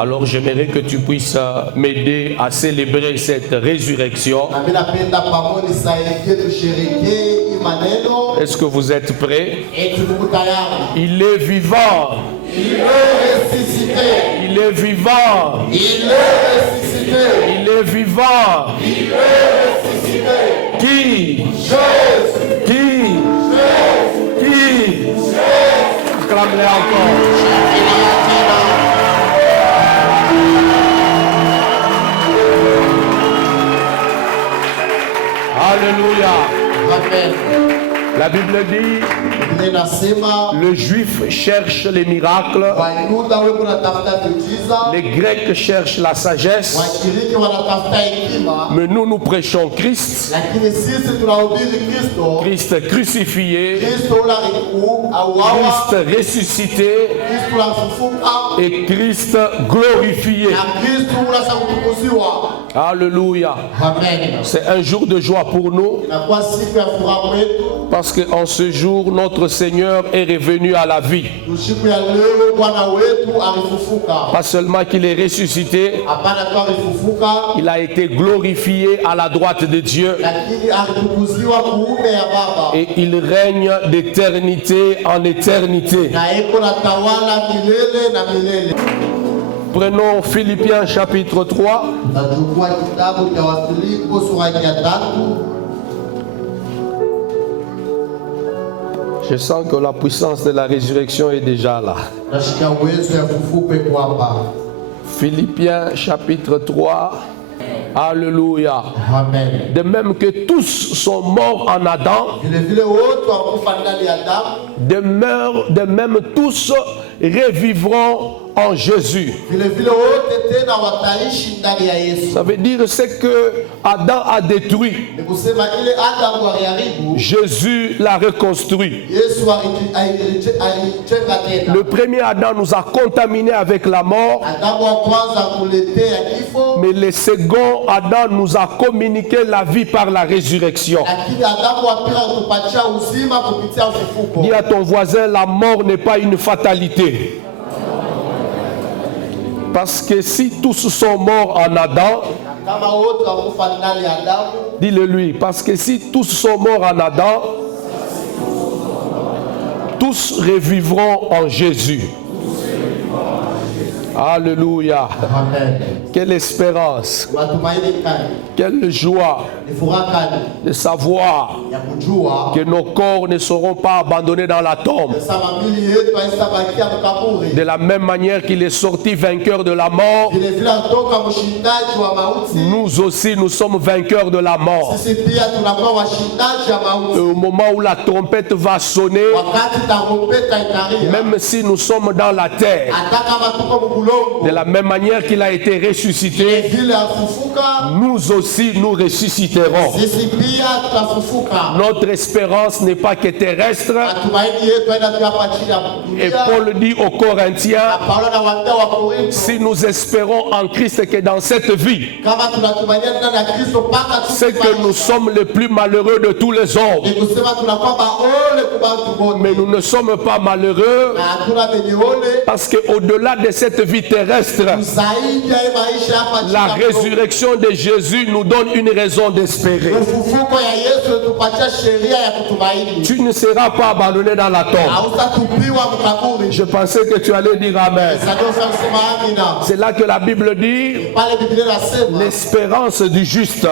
Alors j'aimerais que tu puisses m'aider à célébrer cette résurrection. Est-ce que vous êtes prêts? Il est vivant. Il est ressuscité. Il est vivant. Il est ressuscité. Il est vivant. Il est ressuscité. Qui? Jésus. Qui? Jésus. Qui? Jésus. Acclame-les encore. Alléluia. Amen. La Bible dit, le juif cherche les miracles, les Grecs cherchent la sagesse, mais nous prêchons Christ, Christ crucifié, Christ ressuscité et Christ glorifié. Alléluia. C'est un jour de joie pour nous, parce qu'en ce jour, notre Seigneur est revenu à la vie. Pas seulement qu'il est ressuscité, il a été glorifié à la droite de Dieu. Et il règne d'éternité en éternité. Prenons Philippiens chapitre 3. Je sens que la puissance de la résurrection est déjà là. Philippiens chapitre 3. Alléluia. Amen. De même que tous sont morts en Adam, de même tous revivront en Jésus. Ça veut dire ce que Adam a détruit, Jésus l'a reconstruit. Le premier Adam nous a contaminés avec la mort, mais le second Adam nous a communiqué la vie par la résurrection. Dis à ton voisin, la mort n'est pas une fatalité. Parce que si tous sont morts en Adam, dis-le lui, parce que si tous sont morts en Adam, tous revivront en Jésus. Alléluia. Amen. Quelle espérance, quelle joie de savoir que nos corps ne seront pas abandonnés dans la tombe. De la même manière qu'il est sorti vainqueur de la mort, nous aussi nous sommes vainqueurs de la mort. Et au moment où la trompette va sonner, même si nous sommes dans la terre, de la même manière qu'il a été ressuscité, nous aussi nous ressusciterons. Notre espérance n'est pas que terrestre. Et Paul dit aux Corinthiens, si nous espérons en Christ que dans cette vie, c'est que nous sommes les plus malheureux de tous les hommes. Mais nous ne sommes pas malheureux parce qu'au-delà de cette vie terrestre, la résurrection de Jésus nous donne une raison d'espérer. Tu ne seras pas abandonné dans la tombe. Je pensais que tu allais dire Amen. C'est là que la Bible dit, l'espérance du juste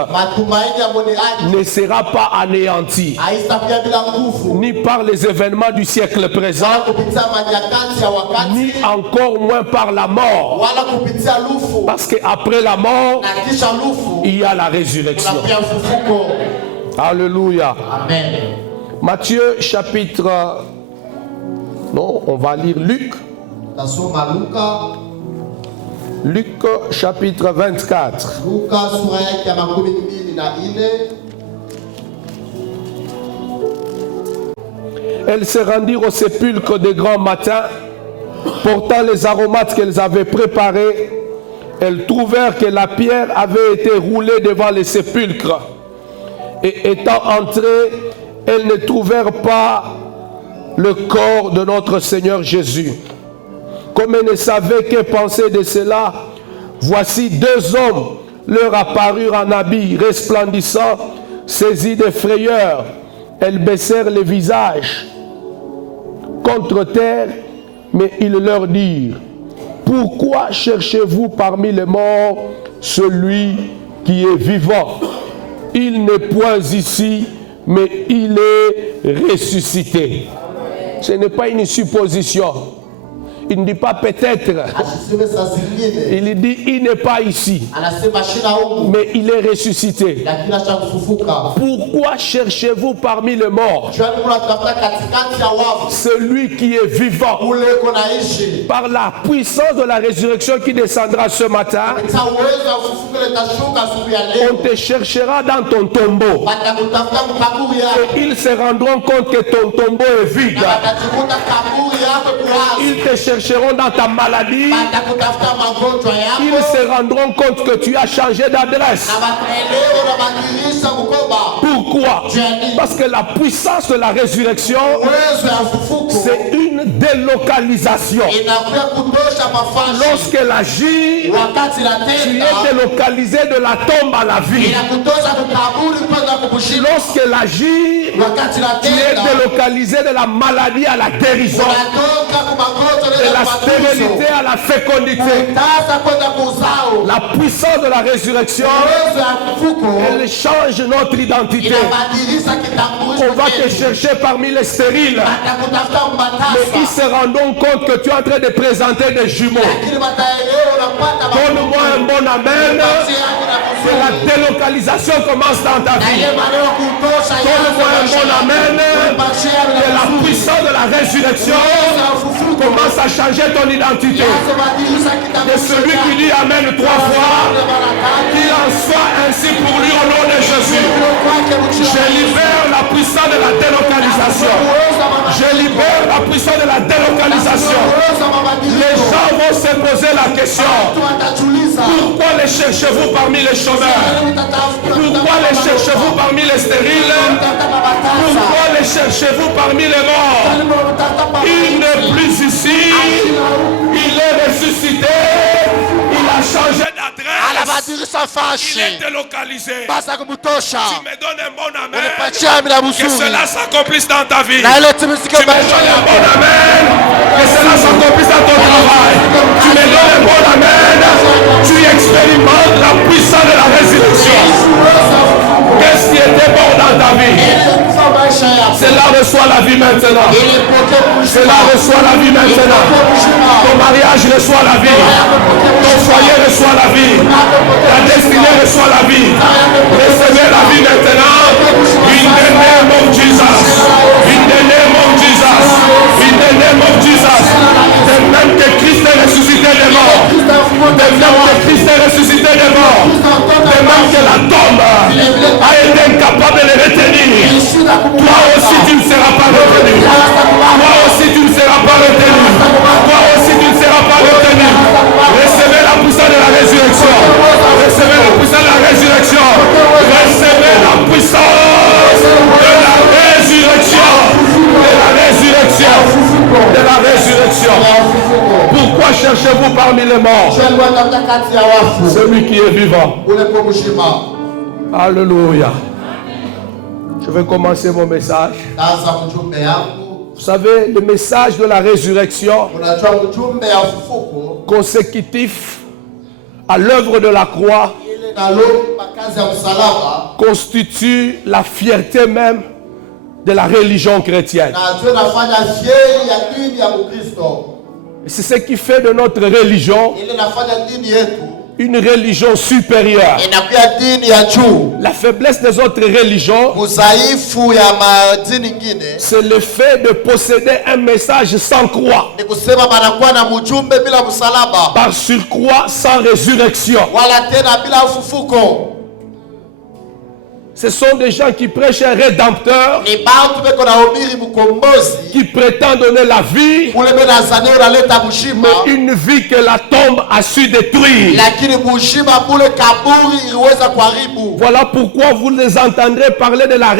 ne sera pas anéantie, ni par les événements du siècle présent, ni encore moins par la mort. Parce qu'après la mort, il y a la résurrection. Alléluia. Amen. Matthieu chapitre... Non, on va lire Luc. Luc chapitre 24. Elles se rendirent au sépulcre de grand matin, portant les aromates qu'elles avaient préparés. Elles trouvèrent que la pierre avait été roulée devant le sépulcre. Et étant entrées, elles ne trouvèrent pas le corps de notre Seigneur Jésus. Comme ils ne savaient que penser de cela, voici 2 hommes leur apparurent en habits resplendissants, saisis de frayeur. Elles baissèrent les visages contre terre, mais ils leur dirent: pourquoi cherchez-vous parmi les morts celui qui est vivant? Il n'est point ici, mais il est ressuscité. Ce n'est pas une supposition. Il ne dit pas peut-être. Il dit il n'est pas ici, mais il est ressuscité. Pourquoi cherchez-vous parmi les morts celui qui est vivant? Par la puissance de la résurrection qui descendra ce matin, on te cherchera dans ton tombeau. Et ils se rendront compte que ton tombeau est vide. Ils te chercheront dans ta maladie. Ils se rendront compte que tu as changé d'adresse. Pourquoi? Parce que la puissance de la résurrection, c'est une délocalisation. Lorsqu'elle agit, tu es délocalisé de la tombe à la vie. Lorsqu'elle agit, tu es délocalisé de la maladie à la guérison, de la stérilité à la fécondité. La puissance de la résurrection, elle change notre identité. On va te chercher parmi les stériles, mais ils se rendront compte que tu es en train de présenter des jumeaux. Donne-moi un bon amen. Que la délocalisation commence dans ta vie. Donne-moi un bon amen. Que la puissance de la résurrection commence à changer ton identité. De celui qui dit amen 3 fois, qu'il en soit ainsi pour lui au nom de Jésus. Je libère la puissance de la délocalisation. Je libère la puissance de la délocalisation. Les gens vont se poser la question: pourquoi les cherchez-vous parmi les chômeurs? Pourquoi les cherchez-vous parmi les stériles? Pourquoi les cherchez-vous parmi les morts? Il n'est plus ici, il est ressuscité, il a changé d'adresse, il est délocalisé. Tu me donnes un bon amen, que cela s'accomplisse dans ta vie. Tu me donnes un bon amen, que cela s'accomplisse dans ton travail. Tu me donnes un bon amen, tu expérimentes la puissance de la résurrection. Qu'est-ce qui était bon dans ta vie? Cela reçoit la vie maintenant. Cela reçoit la vie maintenant. Ton mariage reçoit la vie. Ton foyer reçoit la vie. Ta destinée reçoit la vie. Recevez la vie maintenant. In the name of Jesus. In the name of Jesus. In the name of Jesus. De même que Christ est ressuscité des morts. De même que Christ est ressuscité des morts. De même que la tombe a été incapable de les retenir. Toi aussi tu ne seras pas retenu. Toi aussi tu ne seras pas retenu. Toi aussi tu ne seras pas retenu. Recevez la puissance de la résurrection. Recevez la puissance de la résurrection. Recevez la puissance de la résurrection. De la résurrection. De la résurrection. Pourquoi cherchez-vous parmi les morts celui qui est vivant? Alléluia. Je vais commencer mon message. Vous savez, le message de la résurrection, consécutif à l'œuvre de la croix, constitue la fierté même de la religion chrétienne. C'est ce qui fait de notre religion une religion supérieure. La faiblesse des autres religions, c'est le fait de posséder un message sans croix, par surcroît sans résurrection. Ce sont des gens qui prêchent un rédempteur, ni bantu beko na obiri mukombozi qui prétendent donner la vie, ule bena zane unaleta bushima mais une vie que la tombe a su détruire. lakini bushima bule kaburi iliweza kuharibu. Voilà pourquoi vous les entendrez parler de la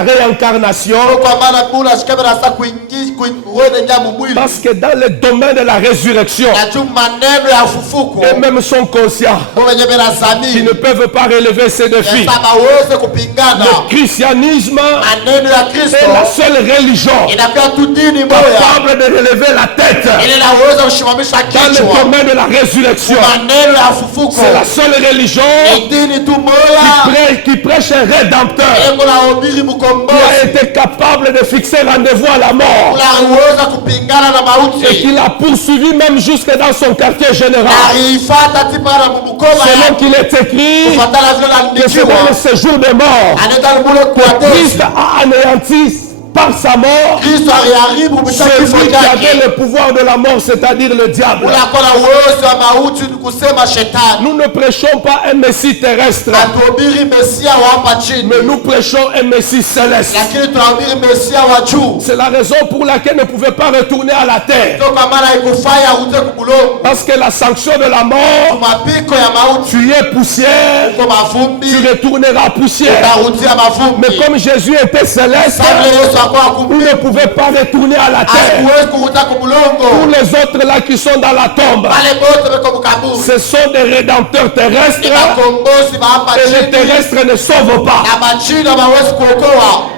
réincarnation. Kwa maana bula shikabera sa kuingi kuwene nyamu mwili Parce que dans le domaine de la résurrection, na tu maneno ya ufufuko eux-mêmes sont conscients wenye bena qu'ils zamini ne peuvent pas relever ces défis. sasa waweze kupingana. Le christianisme Maneno ya Kristo est la seule religion inakuwa tu dini moja capable de relever la tête ile inaweza kusimamisha dans le kichwa. domaine de la résurrection. Maneno ya ufufuko C'est la seule religion ni dini tu moja qui prêche un rédempteur eko na obiri qui a mukombozi été capable de fixer rendez-vous à la mort unaweza kupingana na et mauti qui l'a poursuivi même jusque dans son quartier général. na ifata tipana mumukoma Selon qu'il est écrit kufatana vile que c'est naandikiwa dans le séjour des morts anaenda mbule kwa Christ Yesu. a anéanti par sa mort Kristo aliharibu kupitia kifo celui qui avait chake. le pouvoir de la mort, c'est-à-dire le diable. Unakuwa na uwezo wa mauti ni kusema shetani. Nous ne prêchons pas un messie terrestre, Hatuhubiri mesia wa hapa chini, mais nous prêchons un messie céleste. lakini tunahubiri mesia wa juu. C'est la raison pour laquelle ne pouvait pas retourner à la terre. Toka mara ikufanya ute kubulongo. Parce que la sanction de la mort, Mapiko ya mauti tu es poussière, kwa mavumbi, tu retourneras poussière. utarudia mavumbi. Mais comme Jésus était céleste, Kabla Yesu akuwa vous kumbi, ne pouvez pas retourner à la terre. asikuwezi kurudia Tous kubulongo. les autres là qui sont dans la tombe, Wale bote beko mukaburi. ce sont des rédempteurs Ni terrestres makombozi ba hapa et les chini. terrestres ne sauvent pas. Na machini hawawezi kuokoa.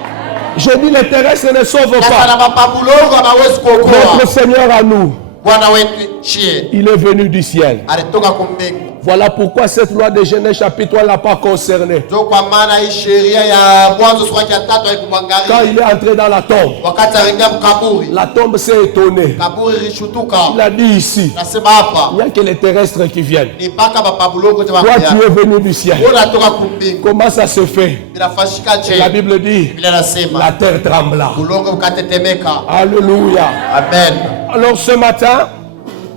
Je dis les terrestres ne sauvent Sasa pas. na mapabulongo hawawezi kuokoa. Notre Seigneur à nous, Bwana wetu chie il est venu du ciel. alitoka kumbingu. Voilà pourquoi cette loi de Genèse chapitre 1 ne l'a pas concerné. Ndio kwa maana hii sheria ya Mwanzo sura ya 3 Quand haikumwangalia. il est entré dans la tombe, Wakati aliingia mkaburi, la tombe s'est étonnée. kaburi lishutuka. Il a dit ici, Nasema hapa il n'y a que les terrestres qui viennent. ni mpaka mapabulongo Toi, jamaa. tu es venu du ciel. Unatoka kumbingu. Comment ça se fait? Inafashika je? La Bible dit, Biblia nasema la terre trembla. bulongo ukatetemeka. Alléluia. Amen. Alors ce matin,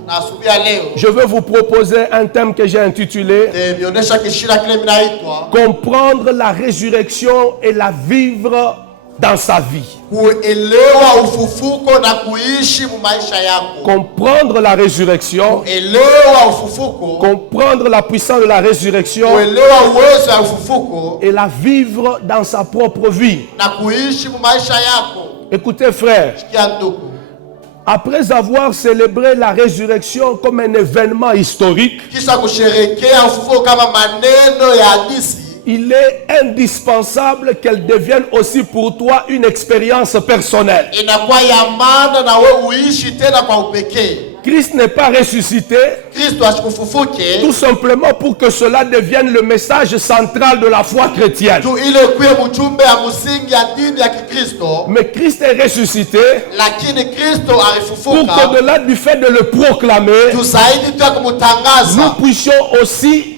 Na asubuhi ya leo je veux vous proposer un thème que j'ai intitulé nionyesha kishira kile minaitwa Comprendre la résurrection et la vivre dans sa vie. kuelewa ufufuko na kuishi mu maisha yako. Comprendre la résurrection, Elewa ufufuko, comprendre la puissance de la résurrection kuelewa uwezo wa ufufuko et la vivre dans sa propre vie. na kuishi mu maisha yako. Écoutez frère, Kia ndugu, après avoir célébré la résurrection comme un événement historique, kisha kusherekea ufufuko kama maneno ya hadithi, il est indispensable qu'elle devienne aussi pour toi une expérience personnelle. inakuwa ya maana na wewe uishi tena kwa upekee. Christ n'est pas ressuscité Kristo asikufufuke tout simplement pour que cela devienne le message central de la foi chrétienne. tu ile kuwe mjumbe ya msingi ya dini ya Kikristo, Mais Christ est ressuscité lakini Kristo pour alifufuka qu'au-delà du fait de le proclamer, tusaidi tu ya nous kumutangaza puissions aussi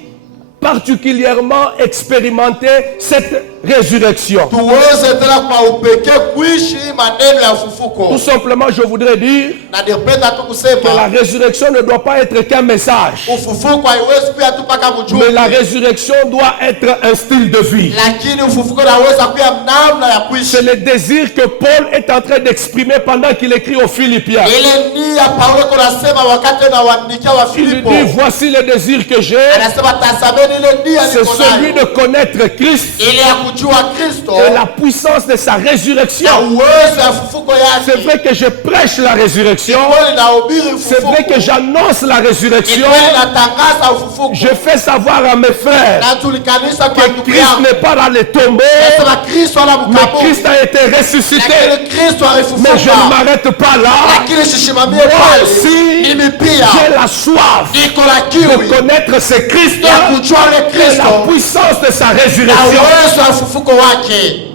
particulièrement expérimenter cette résurrection. tuweze tena kwa upekee kuishi maneno ya ufufuko. Tout simplement, je voudrais dire Na ningependa tu que la kusema résurrection ne doit pas être qu'un message, ufufuko haiwezi kuwa tu mpaka mais la mjumbe, résurrection doit être un style de vie. lakini ufufuko unaweza kuwa namna ya kuishi. C'est le désir que Paul est en train d'exprimer pendant qu'il écrit aux Philippiens. Ile nia Paulo kunasema wakati anawaandikia wa Il Filipo, dit, voici le désir que j'ai, anasema tazameni ile nia c'est niko celui de nayo, connaître Christ ile ya kujua Kristo et la puissance de sa na résurrection. uwezo ya ufufuko C'est yake. vrai que je prêche la résurrection, Kweli nahubiri c'est vrai ufufuko, que j'annonce la ni résurrection, kweli natangaza ufufuko, je fais savoir à mes frères natulikanisha kwa que ndugu Christ yangu, n'est pas dans les tombeaux, nasema Kristo ana mais mkaburi, Christ a été ressuscité. lakini Kristo Mais je ne alifufuka, m'arrête pas là. lakini sisimamie Moi pale. aussi, Mimi pia j'ai la soif niko na de kiu connaître ce Christ ya kujua ule et Kristo la puissance de sa na résurrection. uwezo wa ufufuko wake.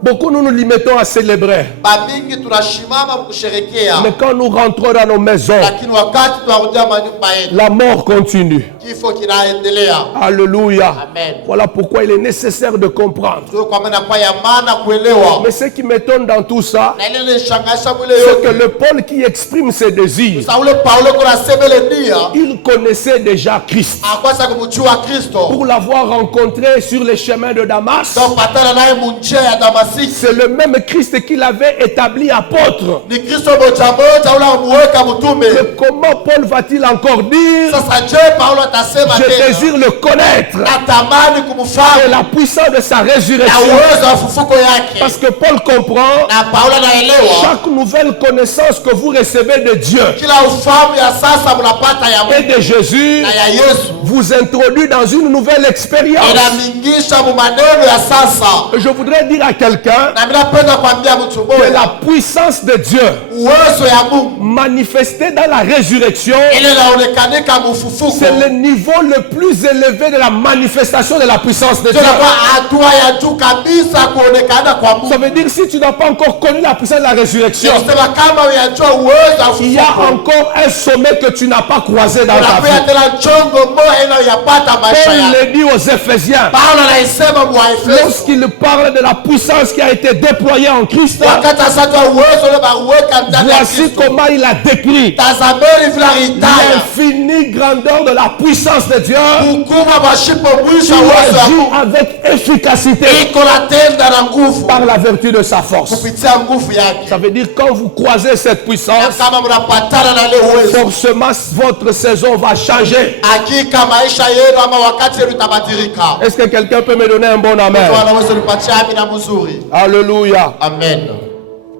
Beaucoup nous nous limitons à célébrer. bamingi tunashimama kusherekea, Mais quand nous rentrons dans nos maisons, lakini wakati tunarudia manyumba yetu la mort continue. kifo kinaendelea. Alléluia. Amen. Voilà pourquoi il est nécessaire de comprendre. Ndio kwa maana kwa ya maana kuelewa. Mais ce qui m'étonne dans tout ça, Na ile nishangaza mwile c'est que yote, le Paul qui exprime ses désirs, Saulo Paulo kuna semele nia il connaissait déjà Christ. akwasa kumjua Kristo, Pour l'avoir rencontré sur les chemins de Damas, ndio patana naye munjia ya Damasiki. c'est le même Christ qui l'avait établi apôtre. Ni Kristo moja moja ule amuweka mtume. Mais comment Paul va-t-il encore dire, Sasa je Paulo atasema je tena désire le connaître natamani et kumfahamu la puissance de sa na résurrection? uwezo wa fufuko yake. Parce que Paul comprend, Na Paulo anaelewa chaque nouvelle connaissance que vous recevez de Dieu kila ufahamu ya sasa mnapata ya et Mungu de Jésus na ya Yesu vous introduit dans une nouvelle expérience. inamingisha mu maneno ya sasa. Je voudrais dire à quelqu'un Na mimi napenda kuambia mtu que mmoja la puissance de Dieu uwezo ya Mungu manifestée dans la résurrection, ile inaonekanika mfufuko c'est le niveau le plus élevé de la manifestation de la puissance de Dieu. tunakuwa hatua ya juu kabisa kuonekana kwa Mungu. Ça veut dire si tu n'as pas encore connu la puissance de la résurrection, Kusema kama unajua uwezo wa il y a ufufuko encore un sommet que tu n'as pas croisé dans ta unapewa vie. tena chongo moja inayoyapata maisha Paul yako. le dit aux Éphésiens, Paulo anaisema Waefeso lorsqu'il parle de la puissance qui a été déployée en Christ, wakati asatwa uwezo ule bauweka ndani ya voici Kristo. comment il a décrit Tazameni vile alitaya l'infinie grandeur de la puissance de Dieu, ukubwa mashipo mwisho qui wa uwezo wa agit Mungu avec efficacité iko natenda na nguvu par la vertu de sa force. kupitia nguvu yake. Ça veut dire quand vous croisez cette Na puissance, kama mnapatana na ile uwezo, forcément votre saison va changer. hakika maisha yenu ama wakati yenu itabadilika. Est-ce que quelqu'un peut me donner un bon amen? Mtu anaweza nipatia amina mzuri. Alléluia. Amen.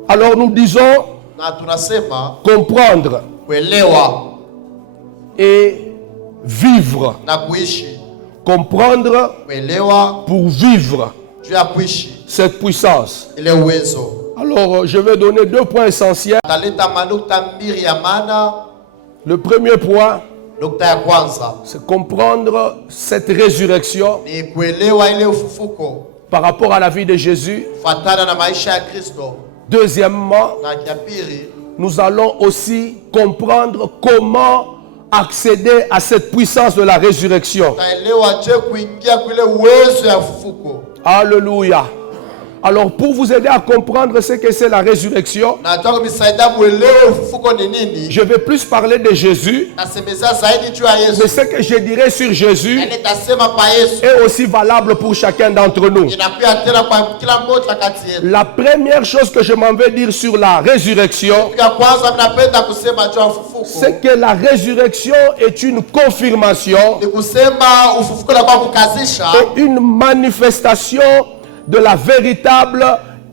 Alors nous disons Na tunasema comprendre kuelewa et vivre. na kuishi. Comprendre Kuelewa pour vivre juu ya kuishi cette puissance. ile uwezo. Alors je vais donner 2 points essentiels. Taleta manukta mbili ya maana. Le premier point, Nukta ya kwanza c'est comprendre cette résurrection ni kuelewa ile ufufuko par rapport à la vie de Jésus. fatana na maisha ya Kristo. Deuxièmement, Na ya pili nous allons aussi comprendre comment accéder à cette puissance de la résurrection. taelewa je kuingia kule uwezo ya ufufuko. Alléluia. Alors pour vous aider à comprendre ce que c'est la résurrection, Na nataka kumsaidia muelewe ufufuko ni nini. je vais plus parler de Jésus, Nasemeza zaidi juu ya mais Yesu. ce que je dirai sur Jésus Yani tasema pa Yesu est aussi valable pour chacun d'entre nous. inakuwa tena kwa kila mmoja kati yetu. La première chose que je m'en vais dire sur la résurrection, Ya kwanza napenda kusema juu ya ufufuko. c'est que la résurrection est une confirmation Ni kusema ufufuko na kwa kukazisha et une manifestation de la véritable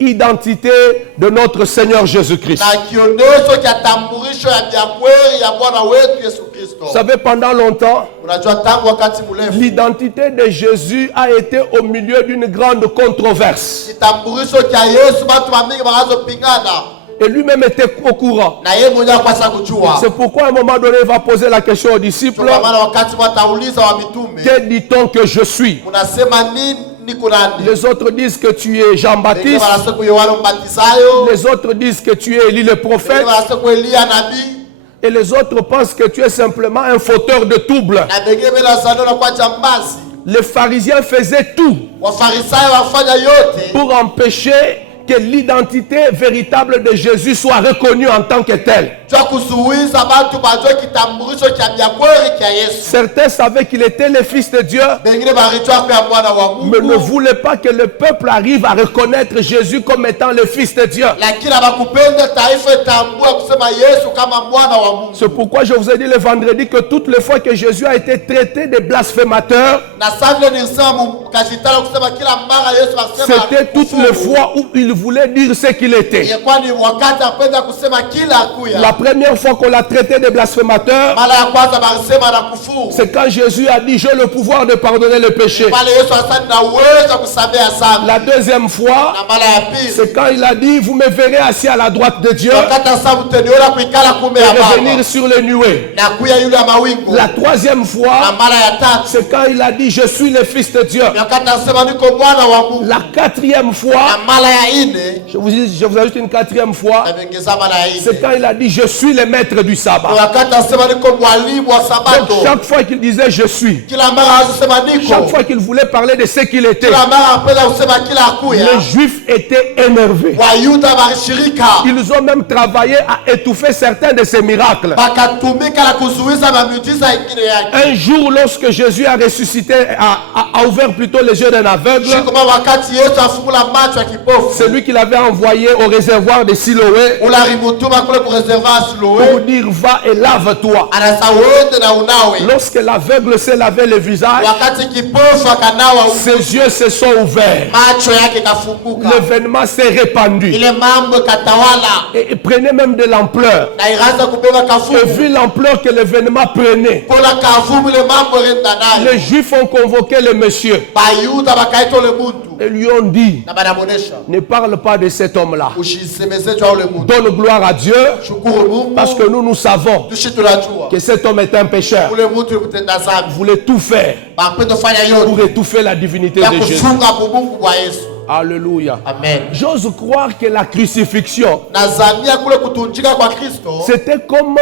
identité de notre Seigneur Jésus-Christ. na kionesho cha tambulisho ya kweli ya Bwana wetu Yesu Kristo. Vous savez, pendant longtemps, Unajua tangu wakati mrefu l'identité de Jésus a été au milieu d'une grande controverse. kitambulisho cha Yesu watu wamingi wanazopingana Et lui-même était au courant. na yeye mwenyewe kwasa kujua. C'est pourquoi à un moment donné, il va poser la question aux disciples, Kwa maana wakati watauliza wa mitume, que dit-on que je suis? unasema nini niko nani? Les autres disent que tu es Wengine Jean-Baptiste. wanasema Yohana Mbatizayo, Les autres disent que tu es Élie le wengine prophète. wanasema Elia nabii, Et les autres pensent que tu es simplement un fauteur de troubles. na wengine wanasema kwa jambazi. Les pharisiens faisaient tout Wafarisayo wafanya yote pour empêcher que l'identité véritable de Jésus soit reconnue en tant que telle. jua kuzuiza watu bajue kitambulisho cha kweli cha Yesu. Certains savaient qu'il était le Fils de Dieu, Wengine balijua kwa mwana wa mais ne Mungu, voulaient pas que le peuple arrive à reconnaître Jésus comme étant le Fils de Dieu. lakini bakupenda taifa itambua kusema Yesu kama mwana wa Mungu. C'est pourquoi je vous ai dit le vendredi que toutes les fois que Jésus a été traité de blasphémateur, Na sasa nilisema mkajitala kusema kila mara Yesu akasema c'était toutes les fois où il voulait dire ce qu'il était. ilikuwa ni wakati apenda kusema kila akuya. La première fois qu'on l'a traité de blasphémateur, Mara ya kwanza balisema na kufuru. c'est quand Jésus a dit, j'ai le pouvoir de pardonner le péché. Pale Yesu asante na uwezo kusamea dhambi. La deuxième fois, Na mara ya pili c'est quand il a dit, vous me verrez assis à la droite de Dieu wakati asa mteniona kuikala kume ya et Baba revenir sur les nuées. na kuya yule ya mawingu. La troisième Na fois, mara ya tatu c'est quand il a dit, je suis le Fils de Dieu. wakati asema niko mwana wa Mungu. La quatrième Na fois, mara ya ine je vous ajoute une quatrième fois, amengeza mara ya c'est ine quand il a dit, je suis le maître du sabbat. wakati asema niko mwalimu wa Donc sabato. chaque fois qu'il disait, je suis, Kila mara asema niko. chaque fois qu'il voulait parler de ce qu'il était, Kila mara apenda kusema kila akuya. les Juifs étaient énervés. Wayuda barishirika Ils ont même travaillé à étouffer certains de ces miracles. bakatumika na kuzuiza mamiujiza ingine yake. Un jour, lorsque Jésus a ressuscité, a ouvert plutôt les yeux d'un aveugle, Kama wakati Yesu afungula macho ya kipofu. celui qu'il avait envoyé au réservoir de Siloé Unarimutuma kule ku reservoir pour Siloé. dire, va et lave-toi. Anasa uende na unawe. Lorsque l'aveugle s'est lavé le visage, Wakati kipofu akanawa ses yeux se sont ouverts. macho yake kafunguka. L'événement s'est répandu Ile mambo katawala et prenait même de l'ampleur. na iraanza kubeba Et kafumu. vu l'ampleur que l'événement prenait, Pola kafumu ile mambo renda nayo. les Juifs ont convoqué le monsieur Bayuda bakaita ule muntu et lui ont dit, na banamonesha. ne parle pas de cet homme-là. Ushisemeze jwa ule muntu. Donne gloire à Dieu Shukuru Mungu. parce que nous savons Tushi tunajua. que cet homme est un pécheur. Ule muntu mtenda zambi. Voulait tout faire Bapenda fanya pour yote. étouffer la divinité Ya de Jésus. kufunga Mungu kwa Yesu. Alléluia. Amen. J'ose croire que la crucifixion, Nazamia kule kutunjika kwa Kristo c'était comme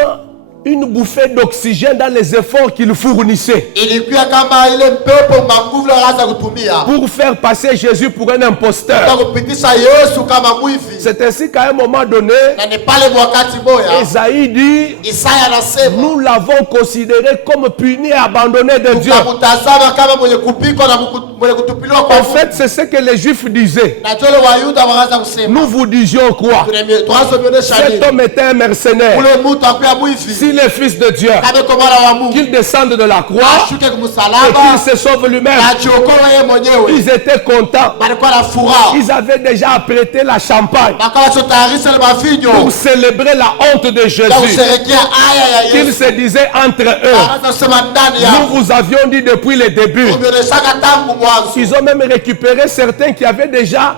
une bouffée d'oxygène dans les efforts qu'il fournissait ilikuwa kama ile mpepo manguvu anaanza kutumia pour faire passer Jésus pour un na imposteur. kupitisha Yesu kama mwivi. C'est ainsi qu'à un moment donné, Na ni pale wakati moya Esaïe dit, Isaya anasema nous l'avons considéré comme puni et abandonné de Dieu. tukamtazama kama mwenye kupikwa na mwenye kutupiliwa kwa En fait, c'est ce que les Juifs disaient. na tole Wayuda wakaanza kusema Nous vous disions quoi? tunasomeonyesha Cet nini homme était un mercenaire. ule mtu akuya mwivi S'il est fils de Dieu, kama kwa mwana wa Mungu qu'il descende de la croix ashuke et kumsalaba qu'il se sauve lui-même. na ajiokoe yeye mwenyewe. Ils étaient contents. Balikuwa na furaha Ils avaient déjà apprêté la champagne bakawa chotayarisha ile mavinyo pour célébrer la honte de ya Jésus. kusherekea aya ya Qu'ils Yesu. se disaient entre eux, Akaanza kusema ndani nous yao vous avions dit depuis le début. umeoneshaka tangu mwanzo. Ils ont même récupéré certains qui avaient déjà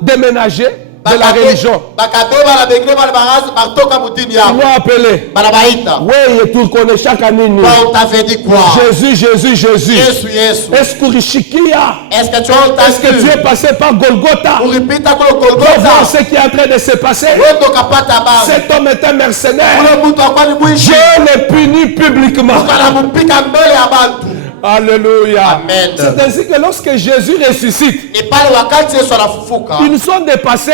déménagé de la religion. Bakabeba na bengine bale barazi batoka mutini Ils yao l'ont appelé. banabaita Oui, tu connais chaque année. kwa utafedi kwa Jésus, Jésus, Jésus. Yesu. Est-ce que Rishikia, Est-ce que tu est-ce que tu es as passé par Golgotha uripita kule pour voir Golgotha ce qui est en train de se passer? wendo kapata baba Cet homme est un mercenaire. ule mtu akwa ni mwishi Dieu le punit publiquement. kanampika mbele ya bantu. Alléluia. Amen. C'est ainsi que lorsque Jésus ressuscite, Ni pale wakati Yesu anafufuka ils sont dépassés.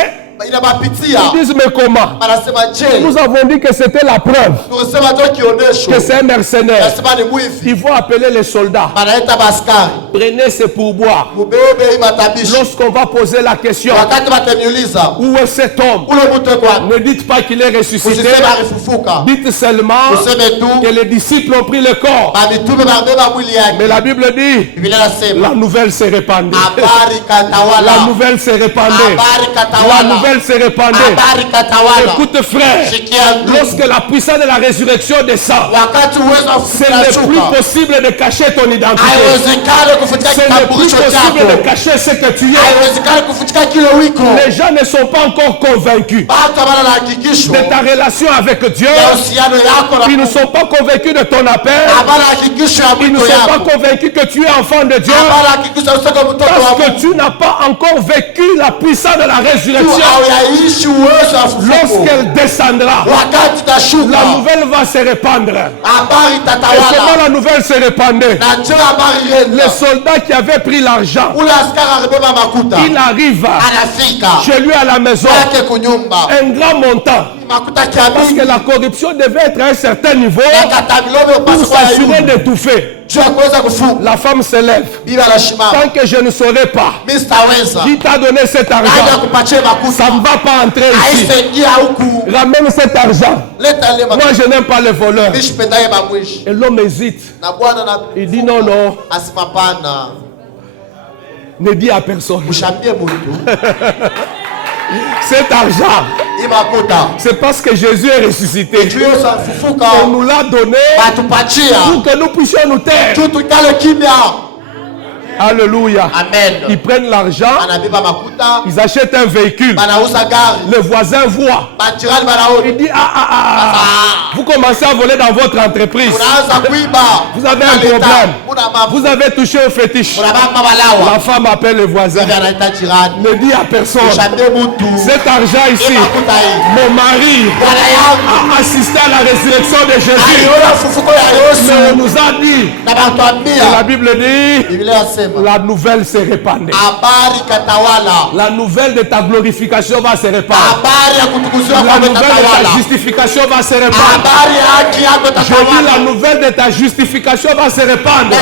inabapitia Ils disent, mais comment? anasema je Nous avons dit que c'était la preuve tunasema tu kionesho que c'est un mercenaire. anasema ni mwivi Ils vont appeler les soldats. banaita baskari Prenez ce pourboire. mubebe imatabishi Lorsqu'on va poser la question, wakati bataniuliza où est cet homme? ule mtu kwa Ne dites pas qu'il est ressuscité. usiseme alifufuka Dites seulement useme tu que les disciples ont pris le corps. bamitume babeba mwili Mais yake. la Bible dit, Biblia inasema la nouvelle s'est répandue. habari La katawala, nouvelle s'est répandue. habari La katawala, nouvelle s'est répandue. habari katawala. Écoute frère, Sikia ndugu, lorsque la puissance de la résurrection descend, wakati uwezo wa ce kufufuka n'est plus shuka, possible de cacher ton identité. haiwezekani kufutika Ce n'est plus kitambulisho possible de chako, cacher ce que tu es. haiwezekani kufutika kile wiko. Les gens ne sont pas encore convaincus Bata bana na hakikisho de ta relation avec Dieu. ya uhusiano yako na Ils ne Mungu. sont pas convaincus de ton appel. Habana hakikisho ya Ils ne mwito sont pas yako. convaincus que tu es enfant de Dieu. Habana hakikisho usoko mtoto wa Parce que Mungu. tu n'as pas encore vécu la puissance de la Tu résurrection. hauyaishi uwezo wa fufuko. Lorsqu'elle descendra, Wakati utashuka, la nouvelle va se répandre. habari Et comment itatawala. la nouvelle se répandait? Na njoo habari Les yenda. soldats qui avaient pris l'argent, Ule askari alibeba makuta. il arrive Anafika. chez lui à la maison, Yake kunyumba. un grand montant. Makuta Parce que kiamini. la corruption devait être à un certain niveau Na katamilome pour upasi kwa s'assurer yungu. d'étouffer. Juu ya kuweza kufunga. La femme se lève. Bibi anashimama. Tant que je ne saurais pas Mimi sitaweza. qui t'a donné cet Naja argent, kupatia makuta. ça ne va pas entrer ici. Haishaingia huku. Ramène cet argent. Leta ile makuta. Moi, je n'aime pas les voleurs. Mimi sipendaye mamwishi. Et l'homme hésite. Na Bwana na Il dit non, non. asimapana. Ne dis à personne. Ushambie muntu. Cet argent, Imakuta. c'est parce que Jésus est ressuscité. Dieu s'en fufuka. On nous l'a donné Batupatia. pour que nous puissions nous taire. Tutu kale kimya. Alléluia. Amen. Ils prennent l'argent, Anabiba makuta. ils achètent un véhicule. Banauza gari. Le voisin voit. Bajirani banaona. Il dit, vous commencez à voler dans votre entreprise. Unaanza kuiba. Vous avez un problème. Vous avez touché au fétiche. La femme appelle le voisin. Ne dit à personne. Cet argent ici, mon mari a assisté à la résurrection de Jésus. Mais on nous a dit, et la Bible dit, la nouvelle se répandait. La nouvelle de ta glorification va se répandre. La nouvelle de ta justification va se répandre. Je dis la nouvelle de ta justification va se répandre.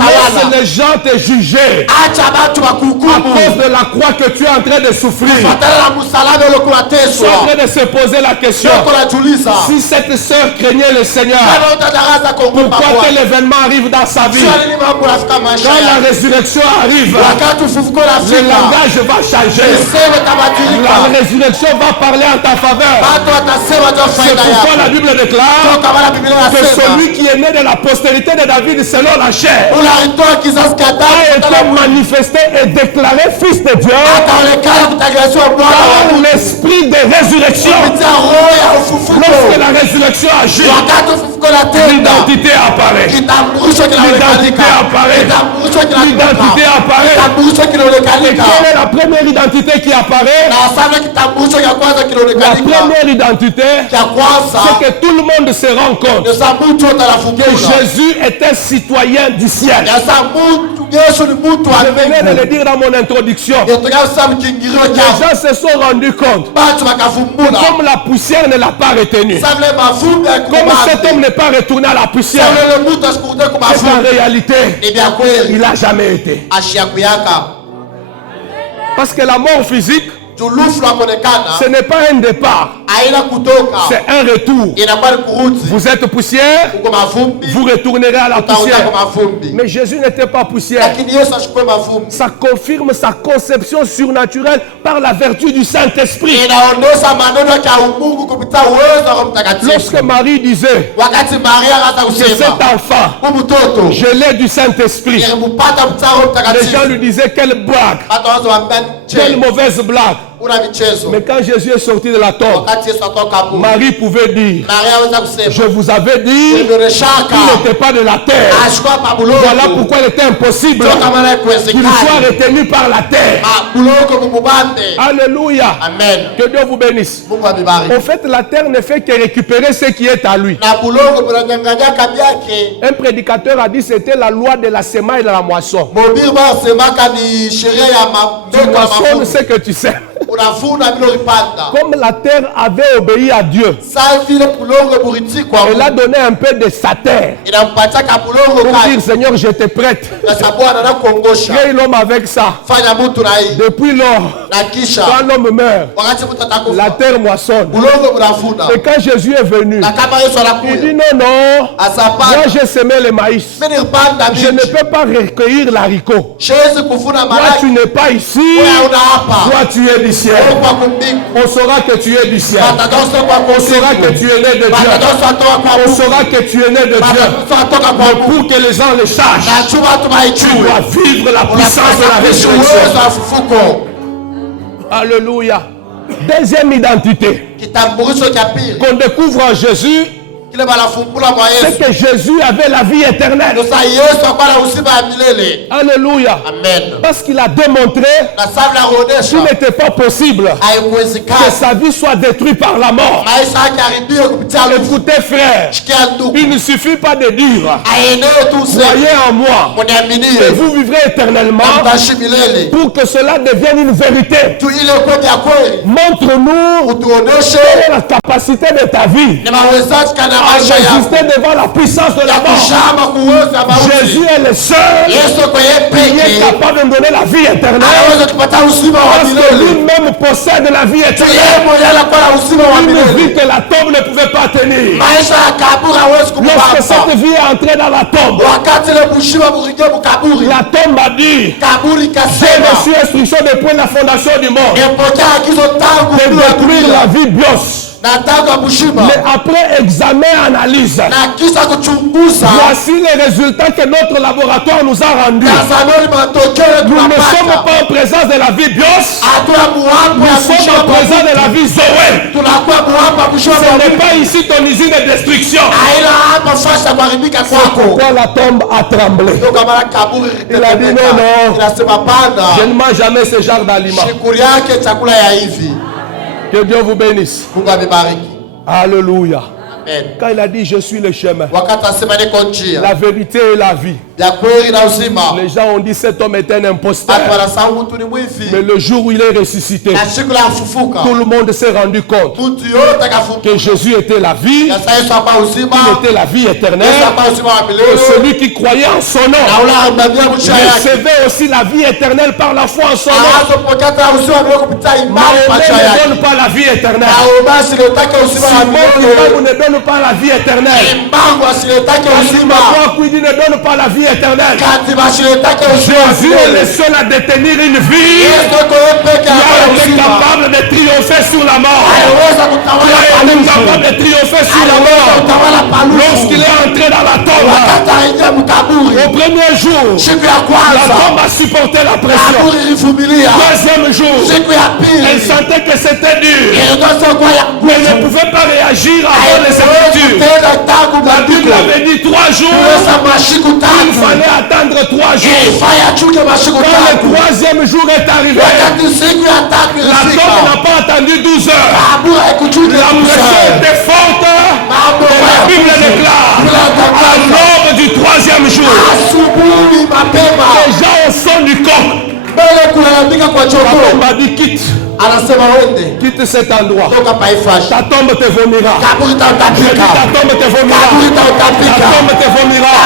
Laisse les gens te juger à cause de la croix que tu es en train de souffrir. Tu es en train de se poser la question, si cette sœur craignait le Seigneur, pourquoi tel événement arrive dans sa vie? Quand la résurrection arrive, le langage va changer. La résurrection va parler en ta faveur. C'est pourquoi la Bible déclare que celui qui est né de la postérité de David selon la chair a été manifesté et déclaré fils de Dieu par l'esprit de résurrection. Lorsque la résurrection agit, l'identité apparaît. L'identité apparaît. L'identité apparaît. Et quelle est la première identité qui apparaît? La première identité, c'est que tout le monde se rend compte que Jésus était citoyen du ciel. Je venais de le dire dans mon introduction. Les gens se sont rendus compte que comme la poussière ne l'a pas retenu, comme cet homme n'est pas retourné à la poussière, en réalité, il n'a jamais été. Parce que la mort physique, ce n'est pas un départ, c'est un retour. Vous êtes poussière, vous retournerez à la poussière. Mais Jésus n'était pas poussière. Ça confirme sa conception surnaturelle par la vertu du Saint-Esprit. Lorsque Marie disait que cet enfant, je l'ai du Saint-Esprit, les gens lui disaient quelle blague, quelle mauvaise blague. Mais quand Jésus est sorti de la tombe, Marie pouvait dire, je vous avais dit qu'il n'était pas de la terre. Voilà pourquoi il était impossible qu'il soit retenu par la terre. Alléluia. Amen. Que Dieu vous bénisse. En fait, la terre ne fait que récupérer ce qui est à lui. Un prédicateur a dit que c'était la loi de la semaille et de la moisson. Tu moissonnes ce que tu sais. Comme la terre avait obéi à Dieu, elle a donné un peu de sa terre pour dire Seigneur, je te prête. Crée l'homme avec ça. Depuis lors, quand l'homme meurt, la terre moissonne. Et quand Jésus est venu, il dit non, non, moi j'ai semé le maïs, je ne peux pas recueillir l'haricot. Toi tu n'es pas ici, toi tu es du ciel. On saura que tu es du ciel. On saura que tu es né de Dieu. On saura que tu es né de Dieu. Mais pour que les gens le sachent, tu dois vivre la puissance de la résurrection. Alléluia. Deuxième identité qu'on découvre en Jésus, c'est que Jésus avait la vie éternelle. Alléluia. Amen. Parce qu'il a démontré qu'il n'était pas possible que sa vie soit détruite par la mort. Écoutez frère, il ne suffit pas de dire soyez en moi et vous vivrez éternellement pour que cela devienne une vérité. Montre-nous quelle est la capacité de ta vie à résister devant la puissance de la mort. Jésus est le seul qui est capable de donner la vie éternelle, parce que lui-même possède la vie éternelle. Une vie que la tombe ne pouvait pas tenir. Lorsque cette notre vie est entrée dans la tombe, wakati ile bushima buringie mukaburi, la tombe a dit, kaburi j'ai kasema reçu instruction depuis la fondation du monde epokea agizo tangu de bila détruire dunia la vie bios. na tangu ya bushima Mais après examen, analyse, na kisha kuchunguza voici les résultats que notre laboratoire nous a rendus. tazameni matokeo yetu Nous ne sommes tunapata. pas en présence de la vie bios, Hatuna muambo ya nous sommes bushima en présence de la vie Zoé. tunakuwa muambo ya bushima Ce n'est pas ici ton usine de destruction. haina hapa fasi ya kuharibika kwako. Pourquoi la tombe a tremblé? Ndio kama kaburi Il a dit litetemeka. non, non. Inasema pana Je ne mange jamais ce genre d'aliments. shukuri yake chakula ya hivi. Que Dieu vous bénisse. Mungu amebariki. Alléluia. Amen. Quand il a dit je suis le chemin, Wakati asema niko njia la vérité et la vie, ya kweli na uzima, les gens ont dit cet homme est un imposteur. watu wanasahau mtu ni mwivi, Mais le jour où il est ressuscité, na siku la kufufuka tout le monde s'est rendu compte mtu yote akafufuka. que Jésus était la vie, Na sasa Yesu hapa uzima, il était la vie Yesu éternelle. hapa uzima wa Et milele, celui qui croyait en son nom na ule ambaye mwisho yake recevait aussi la vie éternelle par la foi en son nom. anazopokea uzima wa milele kupitia imani Mahomet maisha ne yake. donne pas la vie éternelle. Na basi lotaka uzima wa Simon milele, ne donne pas la vie éternelle. mbangu asilotaka uzima, Qui dit ne donne pas la vie éternelle. kati basilotaka uzima wa Jésus est le milele. seul à détenir une vie Yesu kwa peke qui a yake été uzima, capable de triompher sur la mort. anaweza Qui kutawala a été pamoja, capable de triompher sur la anaweza mort. kutawala pamoja. Lorsqu'il est entré dans la tombe, Wakati aingia mkaburi au premier jour, siku ya la kwanza, tombe a supporté la pression. kaburi ilivumilia. Deuxième jour, Siku ya elle pili sentait que c'était dur, ilikosa kuwa ya mais elle ne nguvu, pouvait pas réagir avant les haiwezi Écritures. kutenda tangu La Bible maandiko. avait dit 3 jours, Kuweza mashiku il tatu, fallait attendre 3 jours. ifanya chunge mashiku Quand le tatu. 3e jour est arrivé, Wakati siku ya tatu la tombe ilifika, n'a pas attendu 12 heures. kaburi haikuchunge La pression kusa. était forte. Mambo Et la Bible ya déclare, à l'aube du 3e jour, asubuhi mapema, déjà au son du coq, mbele kulalamika kwa la jogoo, tombe a dit quitte, anasema wende quitte cet endroit. toka paifashi, Ta tombe te vomira. kaburi Je dis, ta tautapika, tombe te vomira. kaburi Ta tautapika, tombe te vomira.